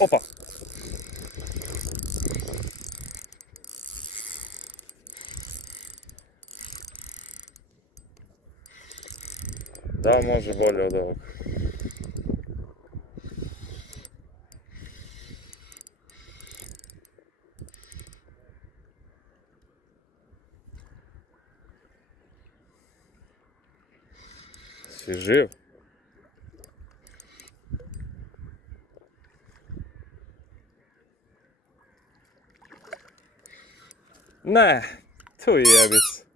Opa! Da, može bolje od ovog. Si živ? Ne, tu jebic.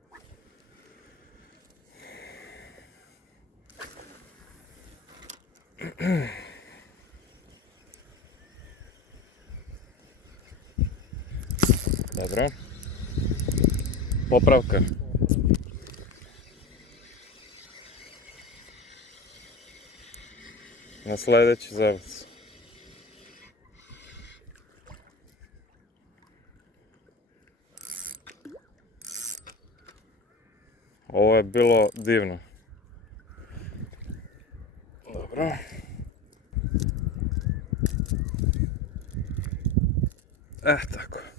Dobro. Popravka. Na sljedeći zavac. Ovo je bilo divno. Dobro. Tako.